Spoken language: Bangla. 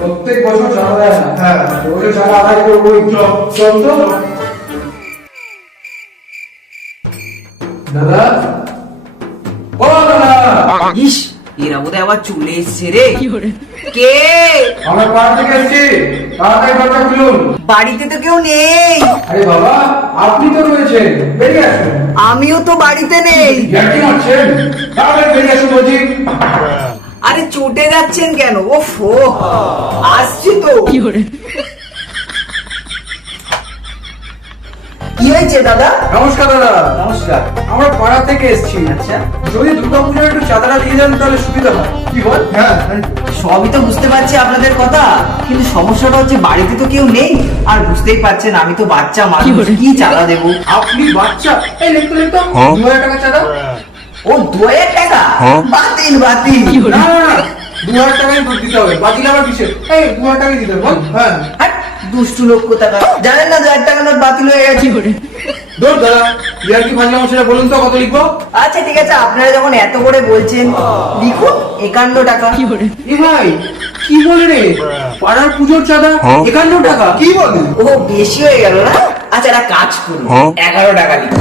প্রত্যেক বছর চাঁদা দেয় না। হ্যাঁ, এবছর চাঁদা আদায় করবোই। চল তো। দাদা, ও দাদা, ইস, এরা বোধহয় আবার চলে এসছে রে। কে? আমরা পাড়া থেকে এসেছি, তাড়াতাড়ি দরজা খুলুন। বাড়িতে তো কেউ নেই। আরে বাবা, আপনি তো রয়েছেন, বেরিয়ে আসুন। আমিও তো বাড়িতে নেই। ইয়ার্কি মারছেন? তাড়াতাড়ি বেরিয়ে আসুন বলছি। আরে চটে যাচ্ছেন কেন? ওফো, আসছি তো। কি হয়েছে দাদা? নমস্কার দাদা। নমস্কার। আমরা পাড়া থেকে এসেছি। আচ্ছা, যদি দুর্গাপূজার একটু চাঁদাটা দিয়ে যান তাহলে সুবিধা হয়। কি বল? হ্যাঁ। সবই তো বুঝতে পারছি আপনাদের কথা, কিন্তু সমস্যাটা হচ্ছে বাড়িতে তো কেউ নেই। আর বুঝতেই পারছেন আমি তো বাচ্চা মানুষ, কি চাঁদা দেবো? আপনি বাচ্চা? এই লিখতে লিখতে 2000 টাকা চাঁদা। ও 2000 টাকা? বাতিল বাতিল। না না না, 2000 টাকাই দিতে হবে। বাতিল আবার কিসের? এই 2000 টাকাই দিতে হবে বল। হ্যাঁ। হাট, দুষ্টু লোক কোথাকার। জানেন না 2000 টাকা নোট বাতিল হয়ে গেছে। দৌড় দাদা, ইয়ার্কি ফাজলামো সেটা বলুন তো কত লিখবো? আচ্ছা ঠিক আছে, আপনারা যখন এত করে বলছেন লিখুন 51 টাকা। এ ভাই, কি বলে রে? পাড়ার পুজোর চাঁদা 51 টাকা? কি বলে? ও বেশি হয়ে গেল না? আচ্ছা একটা কাজ করুন, 11 টাকা লিখুন।